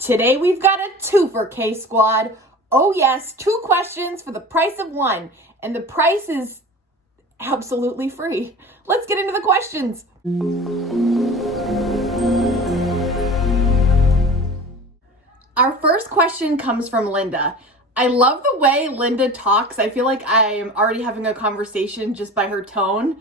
Today we've got a twofer, K-Squad. Oh yes, 2 questions for the price of 1. And the price is absolutely free. Let's get into the questions. Our first question comes from Linda. I love the way Linda talks. I feel like I am already having a conversation just by her tone.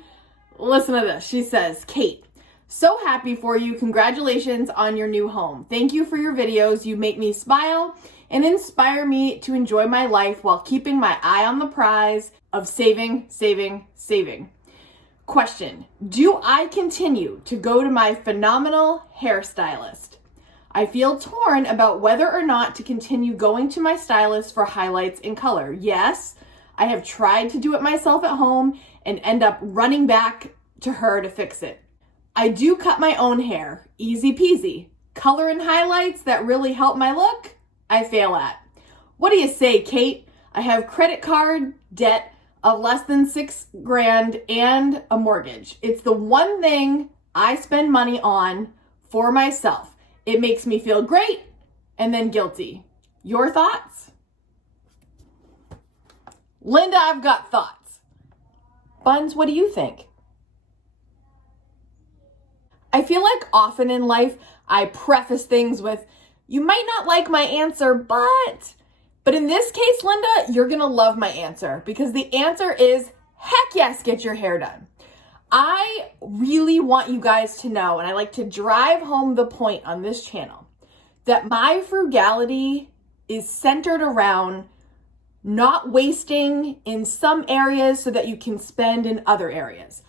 Listen to this. She says, Kate, so happy for you. Congratulations on your new home. Thank you for your videos. You make me smile and inspire me to enjoy my life while keeping my eye on the prize of saving. Question, do I continue to go to my phenomenal hairstylist? I feel torn about whether or not to continue going to my stylist for highlights and color. Yes, I have tried to do it myself at home and end up running back to her to fix it. I do cut my own hair, easy peasy. Color and highlights that really help my look, I fail at. What do you say, Kate? I have credit card debt of less than $6,000 and a mortgage. It's the one thing I spend money on for myself. It makes me feel great and then guilty. Your thoughts? Linda, I've got thoughts. Buns, what do you think? I feel like often in life, I preface things with, you might not like my answer, but in this case, Linda, you're gonna love my answer because the answer is, heck yes, get your hair done. I really want you guys to know, and I like to drive home the point on this channel, that my frugality is centered around not wasting in some areas so that you can spend in other areas.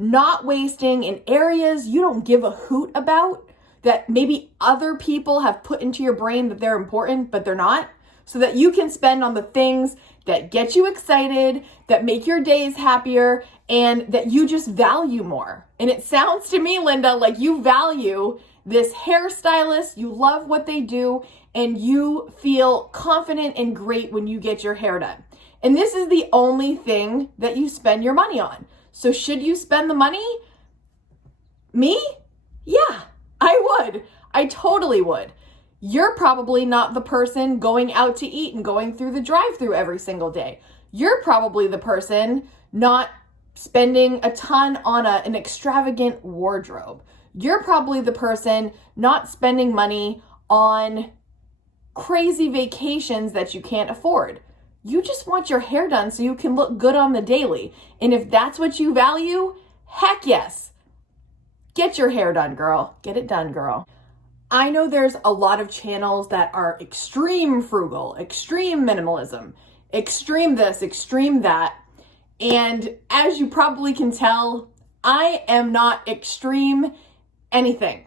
Not wasting in areas you don't give a hoot about, that maybe other people have put into your brain that they're important, but they're not, so that you can spend on the things that get you excited, that make your days happier, and that you just value more. And it sounds to me, Linda, like you value this hairstylist, you love what they do, and you feel confident and great when you get your hair done. And this is the only thing that you spend your money on. So should you spend the money? Me? Yeah, I would. I totally would. You're probably not the person going out to eat and going through the drive-thru every single day. You're probably the person not spending a ton on an extravagant wardrobe. You're probably the person not spending money on crazy vacations that you can't afford. You just want your hair done so you can look good on the daily. And if that's what you value, heck yes. Get your hair done, girl. Get it done, girl. I know there's a lot of channels that are extreme frugal, extreme minimalism, extreme this, extreme that. And as you probably can tell, I am not extreme anything.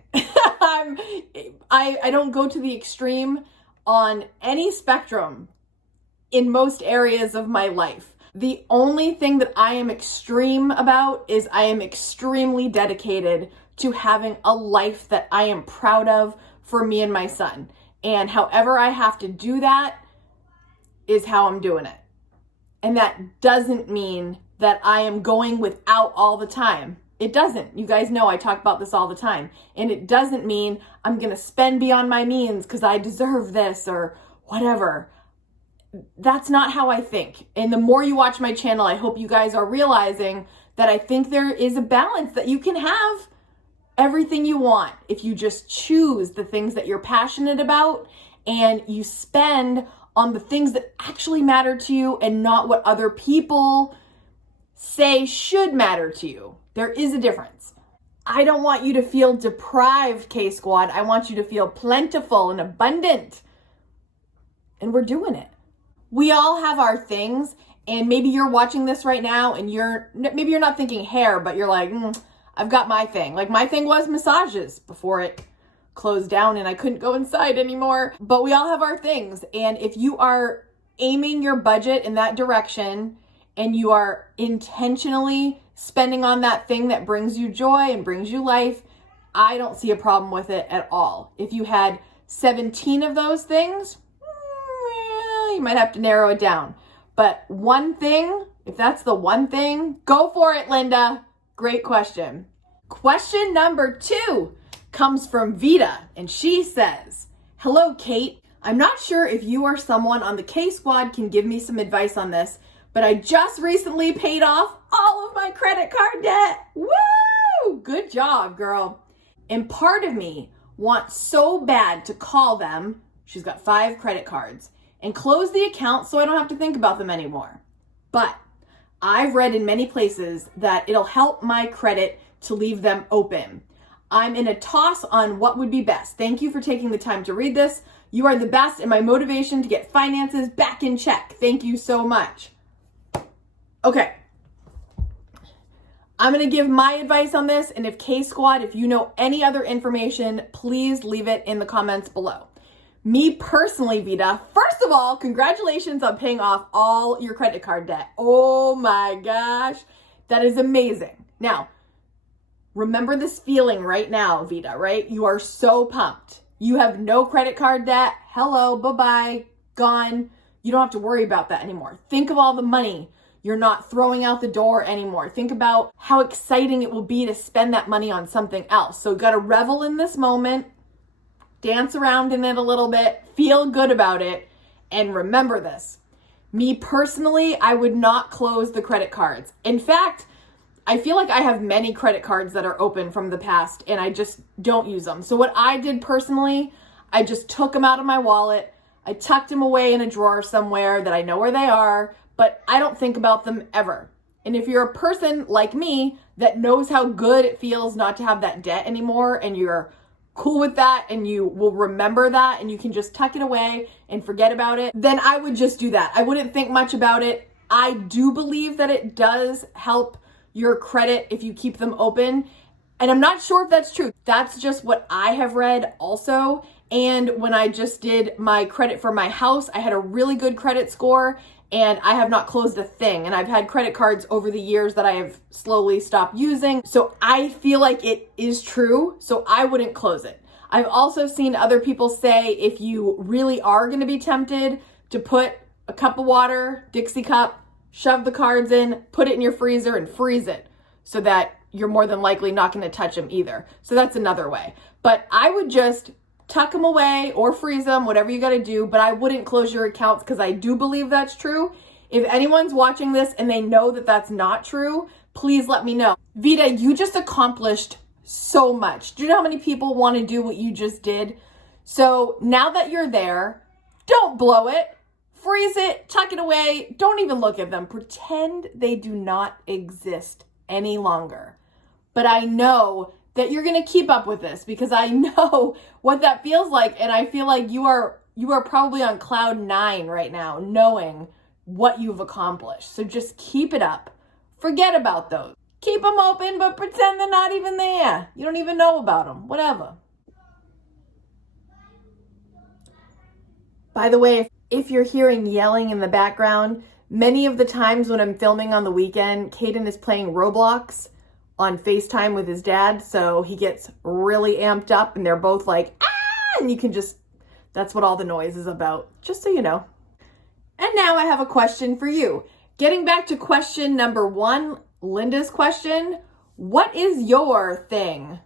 I don't go to the extreme on any spectrum in most areas of my life. The only thing that I am extreme about is I am extremely dedicated to having a life that I am proud of for me and my son. And however I have to do that is how I'm doing it. And that doesn't mean that I am going without all the time. It doesn't. You guys know I talk about this all the time. And it doesn't mean I'm gonna spend beyond my means because I deserve this or whatever. That's not how I think. And the more you watch my channel, I hope you guys are realizing that I think there is a balance that you can have everything you want if you just choose the things that you're passionate about and you spend on the things that actually matter to you and not what other people say should matter to you. There is a difference. I don't want you to feel deprived, K-Squad. I want you to feel plentiful and abundant. And we're doing it. We all have our things, and maybe you're watching this right now and maybe you're not thinking hair, but you're like, I've got my thing. Like my thing was massages before it closed down and I couldn't go inside anymore. But we all have our things. And if you are aiming your budget in that direction and you are intentionally spending on that thing that brings you joy and brings you life, I don't see a problem with it at all. If you had 17 of those things, you might have to narrow it down. But one thing, if that's the one thing, go for it, Linda. Great question. Question number 2 comes from Vita, and she says, Hello, Kate. I'm not sure if you or someone on the K Squad can give me some advice on this, but I just recently paid off all of my credit card debt. Woo! Good job, girl. And part of me wants so bad to call them, she's got 5 credit cards, and close the account so I don't have to think about them anymore. But I've read in many places that it'll help my credit to leave them open. I'm in a toss on what would be best. Thank you for taking the time to read this. You are the best in my motivation to get finances back in check. Thank you so much. Okay. I'm going to give my advice on this, and if K Squad, if you know any other information, please leave it in the comments below. Me personally, Vita, first of all, congratulations on paying off all your credit card debt. Oh my gosh, that is amazing. Now, remember this feeling right now, Vita, right? You are so pumped. You have no credit card debt. Hello, bye-bye, gone. You don't have to worry about that anymore. Think of all the money you're not throwing out the door anymore. Think about how exciting it will be to spend that money on something else. So you got to revel in this moment, dance around in it a little bit, feel good about it, and remember this. Me personally, I would not close the credit cards. In fact, I feel like I have many credit cards that are open from the past and I just don't use them. So what I did personally, I just took them out of my wallet. I tucked them away in a drawer somewhere that I know where they are, but I don't think about them ever. And if you're a person like me that knows how good it feels not to have that debt anymore and you're cool with that and you will remember that and you can just tuck it away and forget about it, then I would just do that. I wouldn't think much about it. I do believe that it does help your credit if you keep them open. And I'm not sure if that's true. That's just what I have read also. And when I just did my credit for my house, I had a really good credit score and I have not closed a thing. And I've had credit cards over the years that I have slowly stopped using. So I feel like it is true. So I wouldn't close it. I've also seen other people say if you really are going to be tempted to put a cup of water, Dixie cup, shove the cards in, put it in your freezer and freeze it so that you're more than likely not going to touch them either. So that's another way. But I would just tuck them away or freeze them, whatever you got to do. But I wouldn't close your accounts because I do believe that's true. If anyone's watching this and they know that that's not true, please let me know. Vita, you just accomplished so much. Do you know how many people want to do what you just did? So now that you're there, don't blow it. Freeze it, tuck it away, don't even look at them. Pretend they do not exist any longer. But I know that you're going to keep up with this because I know what that feels like. And I feel like you are probably on cloud 9 right now, knowing what you've accomplished. So just keep it up. Forget about those. Keep them open, but pretend they're not even there. You don't even know about them, whatever. By the way, if you're hearing yelling in the background, many of the times when I'm filming on the weekend, Kaden is playing Roblox on FaceTime with his dad, so he gets really amped up and they're both like, ah, and you can just, that's what all the noise is about, just so you know. And now I have a question for you. Getting back to question number 1, Linda's question, what is your thing?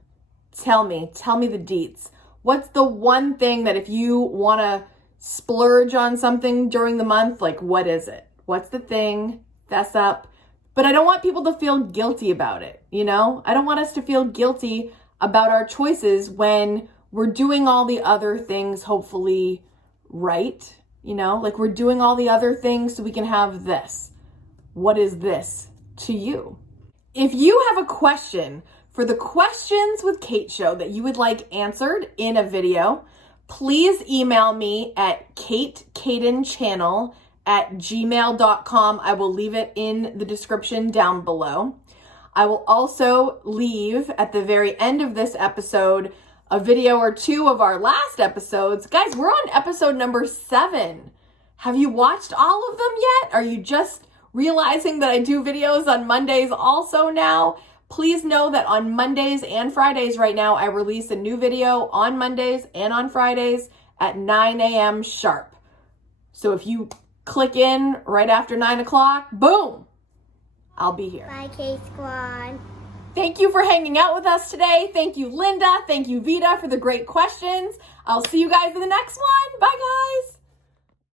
Tell me the deets. What's the one thing that if you want to splurge on something during the month, like what is it? What's the thing? Fess up. But I don't want people to feel guilty about it, you know? I don't want us to feel guilty about our choices when we're doing all the other things hopefully right, you know? Like we're doing all the other things so we can have this. What is this to you? If you have a question for the Questions with Kate show that you would like answered in a video, please email me at katecadenchannel@gmail.com. I will leave it in the description down below. I will also leave at the very end of this episode a video or 2 of our last episodes. Guys, we're on episode number 7. Have you watched all of them yet? Are you just realizing that I do videos on Mondays also now? Please know that on Mondays and Fridays right now, I release a new video on Mondays and on Fridays at 9 a.m. sharp. So if you click in right after 9 o'clock, boom, I'll be here. Bye, K Squad. Thank you for hanging out with us today. Thank you, Linda. Thank you, Vita, for the great questions. I'll see you guys in the next one. Bye, guys.